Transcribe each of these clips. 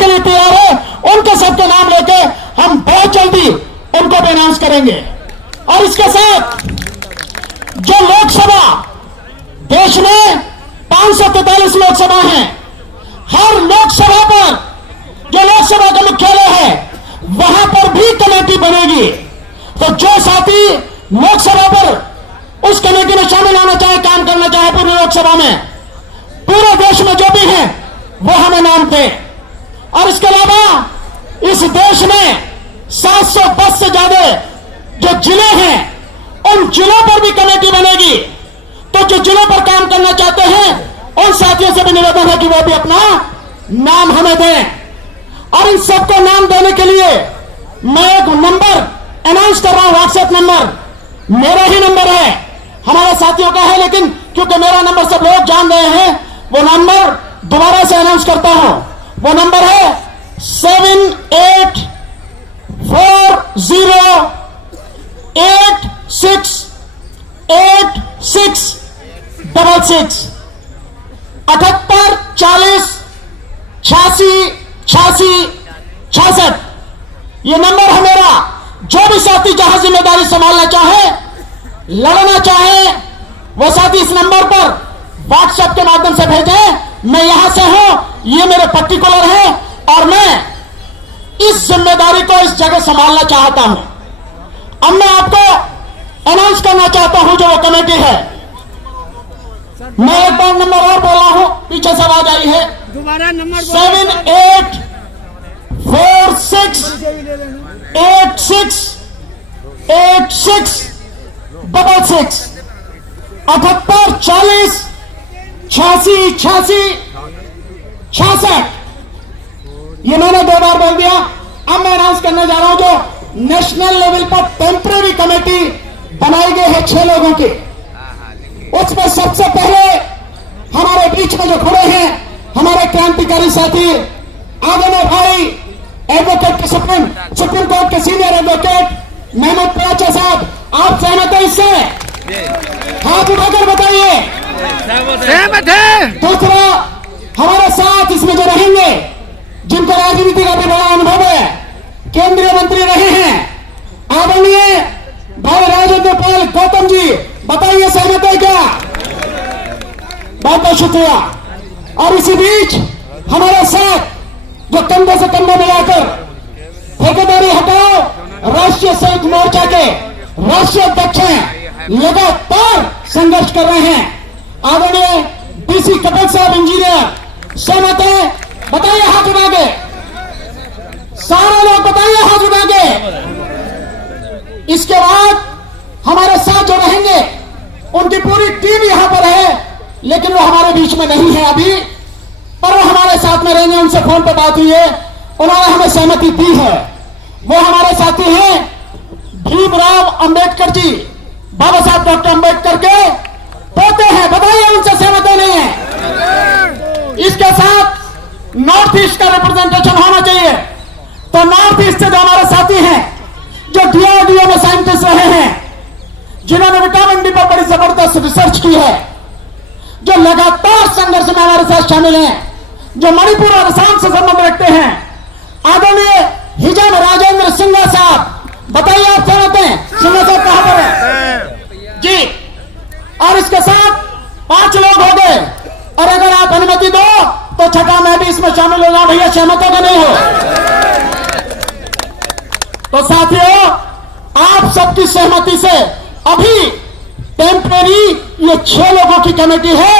के लिए तैयार है उनके सबके नाम लेके हम बहुत जल्दी उनको भी अनाउंस करेंगे। और इसके साथ जो लोकसभा, देश में 543 लोकसभा हैं, हर लोकसभा पर जो लोकसभा का मुख्यालय है वहां पर भी कमेटी बनेगी। तो जो साथी लोकसभा पर उस कमेटी में शामिल होना चाहे, काम करना चाहे पूरी लोकसभा में, पूरे देश में जो भी है वो हमें नाम दें। और इसके अलावा इस देश में 710 से ज्यादा जो जिले हैं उन जिलों पर भी कमेटी बनेगी। तो जो जिलों पर काम करना चाहते हैं उन साथियों से भी निवेदन है कि वो भी अपना नाम हमें दें। और इन सबको नाम देने के लिए मैं एक नंबर अनाउंस कर रहा हूं, व्हाट्सएप नंबर मेरा ही नंबर है, हमारे साथियों का है, लेकिन क्योंकि मेरा नंबर सब लोग जान रहे हैं वो नंबर दोबारा से अनाउंस करता हूं। वो नंबर है 7840868666 78 40 86 86 66। ये नंबर है मेरा। जो भी साथी जहां जिम्मेदारी संभालना चाहे, लड़ना चाहे, वो साथी इस नंबर पर व्हाट्सएप के माध्यम से भेजें। मैं यहां से हूं, ये मेरे पर्टिकुलर है और मैं इस जिम्मेदारी को इस जगह संभालना चाहता हूं। अब मैं आपको अनाउंस करना चाहता हूं जो वो कमेटी है। मैं एक बार नंबर और बोल रहा हूं, पीछे से आवाज आई है, दोबारा नंबर 7846868666 78 40 86 86 66। ये मैंने 2 बार बोल दिया। अब मैं अनाउंस करने जा रहा हूं जो नेशनल लेवल पर टेम्पररी कमेटी बनाई गई है 6 लोगों की। उसमें सबसे पहले हमारे बीच में जो खड़े हैं हमारे क्रांतिकारी साथी आदरणीय भाई एडवोकेट सुप्रीम कोर्ट के सीनियर एडवोकेट महमूद पराचा साहब, आप सहमत हैं इससे? हाथ उठाकर बताइए। सहमत है। दूसरा, हमारे साथ इसमें जो रहेंगे, जिनको राजनीति का भी बड़ा अनुभव है, केंद्रीय मंत्री रहे हैं, आदरणीय भाई राजेंद्र पाल गौतम जी, बताइए सहमत है क्या? बहुत बहुत शुक्रिया। और इसी बीच हमारे साथ जो कंधे से कंधा मिलाकर ठेकेदारी हटाओ राष्ट्रीय संयुक्त मोर्चा के राष्ट्रीय अध्यक्ष हैं, लगातार संघर्ष कर रहे हैं, आदरणीय डीसी कपिल साहब इंजीनियर, सहमत है? बताइए हाथ उठा के, सारे लोग बताइए हाथ उठा के। इसके बाद हमारे साथ जो रहेंगे उनकी पूरी टीम यहां पर है, लेकिन वो हमारे बीच में नहीं है अभी, पर वो हमारे साथ में रहेंगे। उनसे फोन पर बात हुई है, उन्होंने हमें सहमति दी है। वो हमारे साथी हैं भीमराव अंबेडकर जी, बाबा साहब डॉक्टर अंबेडकर के पोते हैं। बताइए उनसे सहमत है नहीं है? इसके साथ नॉर्थ ईस्ट का रिप्रेजेंटेशन होना चाहिए। तो नॉर्थ ईस्ट से जो हमारे साथी हैं, जो डीआरडीओ में साइंटिस्ट रहे हैं, जिन्होंने विटामिन डी पर बड़ी जबरदस्त रिसर्च की है, जो लगातार संघर्ष में हमारे साथ शामिल हैं, जो मणिपुर और असम से संबंध रखते हैं, आदरणीय हिजम राजेंद्र सिंघा साहब, बताइए आप सहमत हैं? सिंघा साहब कहां पर है जी? और इसके साथ 5 लोग हो गए, और अगर आप अनुमति दो तो छठा मैं भी इसमें शामिल हो जाऊं। भैया सहमत हो कि नहीं हो? तो साथियों, आप सबकी सहमति से अभी टेम्परेरी ये 6 लोगों की कमेटी है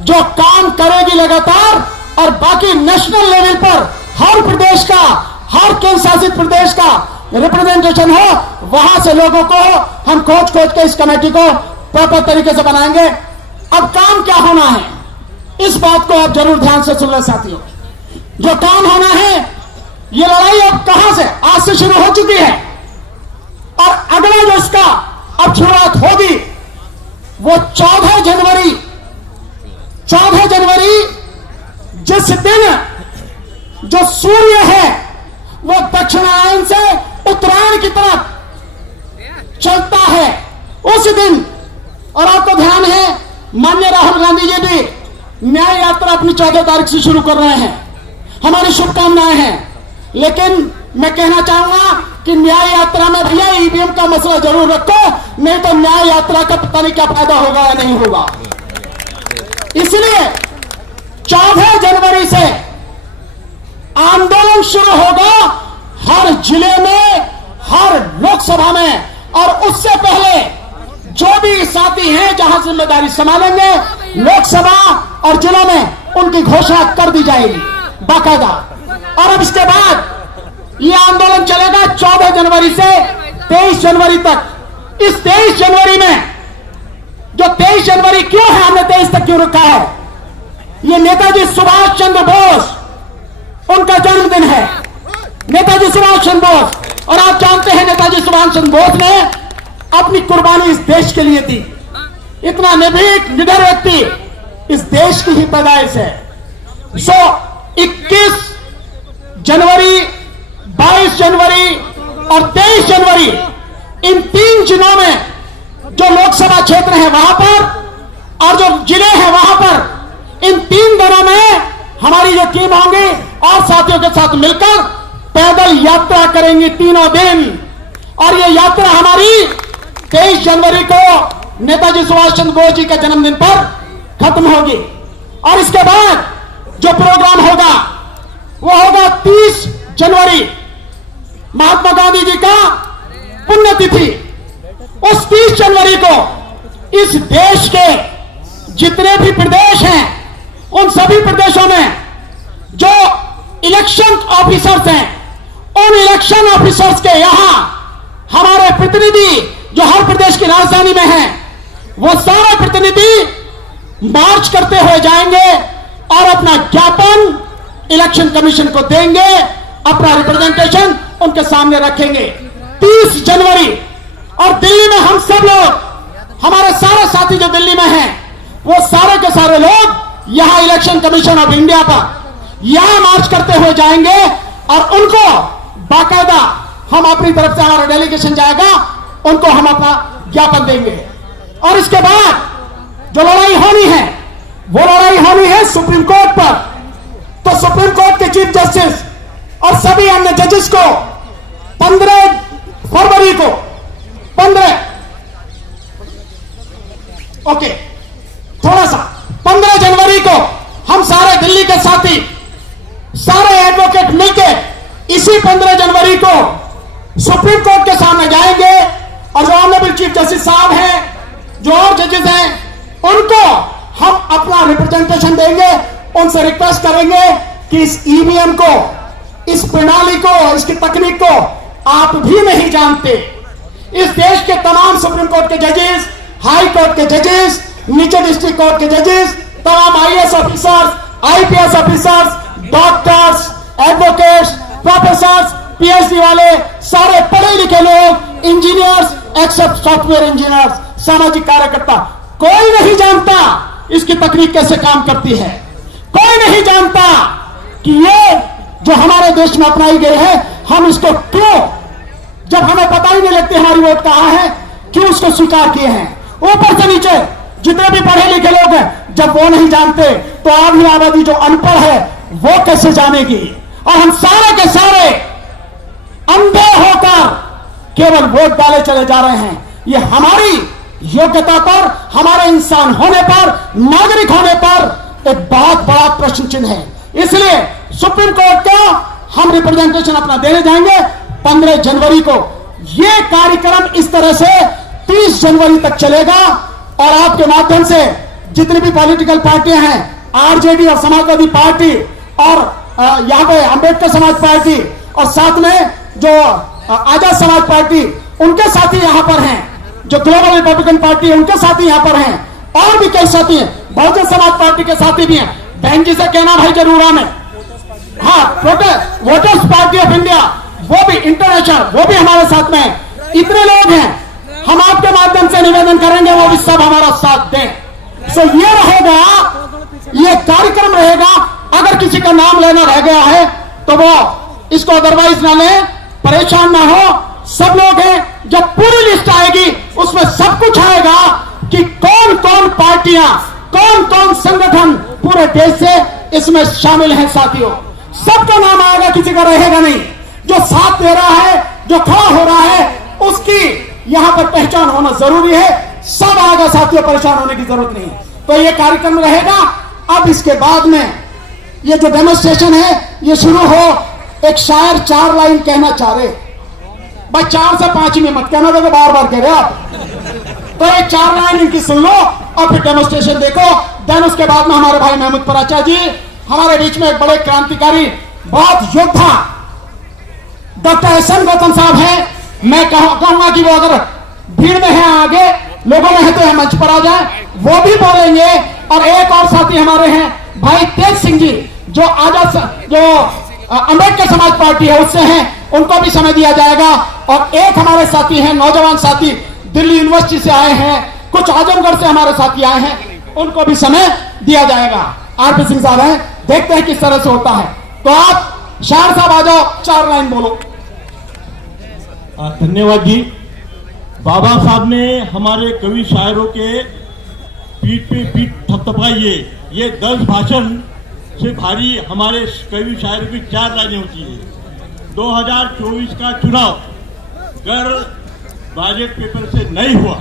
जो काम करेगी लगातार, और बाकी नेशनल लेवल पर हर प्रदेश का, हर केंद्र शासित प्रदेश का रिप्रेजेंटेशन हो, वहां से लोगों को हम खोज के इस कमेटी को प्रॉपर तरीके से बनाएंगे। अब काम क्या होना है, इस बात को आप जरूर ध्यान से सुन लें साथियों। जो काम होना है, ये लड़ाई अब कहां से, आज से शुरू हो चुकी है, और अगला जो इसका अब शुरुआत होगी वो 14 जनवरी जिस दिन जो सूर्य है वो दक्षिणायन से उत्तरायण की तरफ चलता है, उस दिन। और आपको ध्यान है, माननीय राहुल गांधी जी भी न्याय यात्रा अपनी 14 तारीख से शुरू कर रहे हैं। हमारी शुभकामनाएं हैं। लेकिन मैं कहना चाहूंगा कि न्याय यात्रा में भैया ईवीएम का मसला जरूर रखो, नहीं तो न्याय यात्रा का पता नहीं क्या फायदा होगा या नहीं होगा। इसलिए 14 जनवरी से आंदोलन शुरू होगा हर जिले में, हर लोकसभा में, और उससे पहले जो भी साथी हैं जहां जिम्मेदारी संभालेंगे लोकसभा और जिलों में, उनकी घोषणा कर दी जाएगी बाकायदा। और अब इसके बाद यह आंदोलन चलेगा 14 जनवरी से 23 जनवरी तक। इस 23 जनवरी में, जो 23 जनवरी क्यों है, हमने 23 तक क्यों रखा है, ये नेताजी सुभाष चंद्र बोस उनका जन्मदिन है, नेताजी सुभाष चंद्र बोस। और आप जानते हैं नेताजी सुभाष चंद्र बोस ने अपनी कुर्बानी इस देश के लिए दी। इतना निर्भीक निडर व्यक्ति इस देश की ही पैदाइश है। 21 जनवरी, 22 जनवरी और 23 जनवरी, इन 3 जिलों में जो लोकसभा क्षेत्र है वहां पर और जो जिले हैं वहां पर, इन 3 दिनों में हमारी जो टीम होंगी और साथियों के साथ मिलकर पैदल यात्रा करेंगे तीनों दिन। और ये यात्रा हमारी 23 जनवरी को नेताजी सुभाष चंद्र बोस जी के जन्मदिन पर खत्म होगी। और इसके बाद जो प्रोग्राम होगा वो होगा 30 जनवरी, महात्मा गांधी जी का पुण्यतिथि। उस 30 जनवरी को इस देश के जितने भी प्रदेश हैं, उन सभी प्रदेशों में जो इलेक्शन ऑफिसर्स हैं, उन इलेक्शन ऑफिसर्स के यहां हमारे प्रतिनिधि जो हर प्रदेश की राजधानी में हैं, वो सारे प्रतिनिधि मार्च करते हुए जाएंगे और अपना ज्ञापन इलेक्शन कमीशन को देंगे, अपना रिप्रेजेंटेशन उनके सामने रखेंगे 30 जनवरी। और दिल्ली में हम सब लोग, हमारे सारे साथी जो दिल्ली में हैं, वो सारे के सारे लोग यहां इलेक्शन कमीशन ऑफ इंडिया पर यहां मार्च करते हुए जाएंगे और उनको बाकायदा हम अपनी तरफ से, हमारा डेलीगेशन जाएगा, उनको हम अपना ज्ञापन देंगे। और इसके बाद जो लड़ाई होनी है वो लड़ाई होनी है सुप्रीम कोर्ट पर। तो सुप्रीम कोर्ट के चीफ जस्टिस और सभी अन्य जजेस को 15 फरवरी को 15 जनवरी को हम सारे दिल्ली के साथी, सारे एडवोकेट मिलकर इसी 15 जनवरी को सुप्रीम कोर्ट के सामने जाएंगे। और जो ऑनरेबल चीफ जस्टिस साहब हैं, जो और जजेस हैं, उनको हम अपना रिप्रेजेंटेशन देंगे, उनसे रिक्वेस्ट करेंगे कि इस ईवीएम को, इस प्रणाली को, इसकी तकनीक को आप भी नहीं जानते। इस देश के तमाम सुप्रीम कोर्ट के जजेस, हाई कोर्ट के जजेस, नीचे डिस्ट्रिक्ट कोर्ट के जजेस, तमाम IAS officers, IPS officers, doctors, advocates, professors, PhD वाले, सारे पढ़े लिखे लोग, इंजीनियर्स एक्सेप्ट सॉफ्टवेयर इंजीनियर्स, सामाजिक कार्यकर्ता, कोई नहीं जानता इसकी तकनीक कैसे काम करती है। कोई नहीं जानता कि ये जो हमारे देश में अपनाई गई है, हम इसको क्यों, जब हमें पता ही नहीं लगती हमारी वोट कहां है, क्यों उसको स्वीकार किए हैं। ऊपर से नीचे जितने भी पढ़े लिखे लोग हैं, जब वो नहीं जानते तो आधी आबादी जो अनपढ़ है वो कैसे जानेगी। और हम सारे के सारे अंधे होकर केवल वोट डाले चले जा रहे हैं। ये हमारी योग्यता पर, हमारे इंसान होने पर, नागरिक होने पर एक बहुत बड़ा प्रश्न चिन्ह है। इसलिए सुप्रीम कोर्ट को हम रिप्रेजेंटेशन अपना देने जाएंगे 15 जनवरी को। यह कार्यक्रम इस तरह से 30 जनवरी तक चलेगा। और आपके माध्यम से जितनी भी पॉलिटिकल पार्टियां हैं, आरजेडी और समाजवादी पार्टी और यहां पे अंबेडकर समाज पार्टी और साथ में जो आजाद समाज पार्टी, उनके साथी यहां पर हैं, जो ग्लोबल रिपब्लिकन पार्टी है उनके साथी यहां पर हैं, और भी कई साथी हैं, बहुजन समाज पार्टी के साथी भी हैं। बहन जी से कहना भाई जरूर आने। हाँ, वोटर्स पार्टी ऑफ इंडिया, वो भी इंटरनेशनल, वो भी हमारे साथ में है। इतने लोग हैं, हम आपके माध्यम से निवेदन करेंगे वो भी सब हमारा साथ दें। सो ये रहेगा, ये कार्यक्रम रहेगा। अगर किसी का नाम लेना रह गया है तो वो इसको अदरवाइज ना ले, परेशान ना हो। सब लोग हैं, जब पूरी लिस्ट आएगी उसमें सब कुछ आएगा कि कौन कौन पार्टियां, कौन कौन संगठन पूरे देश से इसमें शामिल हैं। साथियों, सबका नाम आएगा, किसी का रहेगा नहीं। जो साथ दे रहा है, जो खड़ा हो रहा है, उसकी यहां पर पहचान होना जरूरी है। सब आएगा साथियों, परेशान होने की जरूरत नहीं। तो ये कार्यक्रम रहेगा। अब इसके बाद में ये जो डेमोन्स्ट्रेशन है ये शुरू हो। एक शायर 4 लाइन कहना चाह रहे, भाई 4 से 5 में मत कहना, देखो बार बार कह रहे आप। तो एक 4 लाइन इनकी सुन लो और फिर डेमोन्स्ट्रेशन देखो। देन उसके बाद में हमारे भाई महमूद पराचा जी हमारे बीच में एक बड़े क्रांतिकारी, बहुत योद्धा डॉक्टर एस.एन. गौतम साहब हैं। मैं कहूंगा कि वो अगर भीड़ में है, आगे लोगों में है, तो मंच पर आ जाए, वो भी बोलेंगे। और एक और साथी हमारे हैं भाई तेज सिंह जी, जो आजाद जो अंबेडकर समाज पार्टी है उससे हैं, उनको भी समय दिया जाएगा। और एक हमारे साथी हैं, नौजवान साथी, दिल्ली यूनिवर्सिटी से आए हैं, कुछ आजमगढ़ से हमारे साथी आए हैं, उनको भी समय दिया जाएगा। आरपी सिंह साहब हैं, देखते हैं किस तरह से होता है। तो आप शायर साहब आ जाओ, 4 लाइन बोलो। धन्यवाद जी। बाबा साहब ने हमारे कवि शायरों के पीठ पे पीठ थपथपाई है। ये 10 भाषण से भारी हमारे कवि शायरों की 4 लाइनें होती है। 2024 का चुनाव अगर बैलेट पेपर से नहीं हुआ,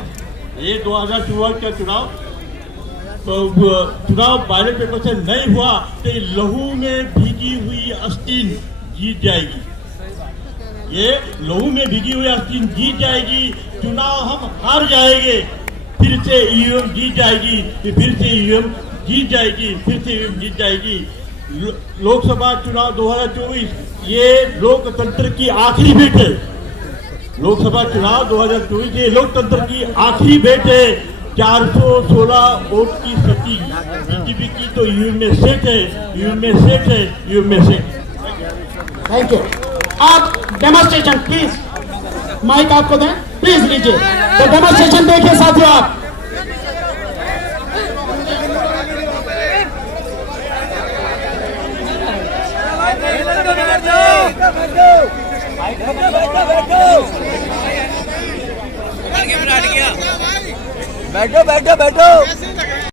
ये 2024 का चुनाव बैलेट पेपर से नहीं हुआ तो लहू में भीगी हुई आस्तीन जीत जाएगी। ये लहू में भीगी हुई आस्तीन जीत जाएगी। चुनाव हम हार जाएंगे, फिर से ईवीएम जीत जाएगी, फिर से ईवीएम जीत जाएगी, फिर से ईवीएम जीत जाएगी। लोकसभा चुनाव 2024 ये लोकतंत्र की आखिरी भेंट है। लोकसभा चुनाव 2024 ये लोकतंत्र की आखिरी भेंट है। 416 वोट की स्थिति बीजेपी की तो ईवीएम में सेट है, ईवीएम में सेट है, ईवीएम में सेट। Thank you. आप डेमोन्स्ट्रेशन प्लीज, माइक आपको दें, प्लीज लीजिए। तो डेमोन्स्ट्रेशन देखिए साथियों आप। बैठो बैठो बैठो।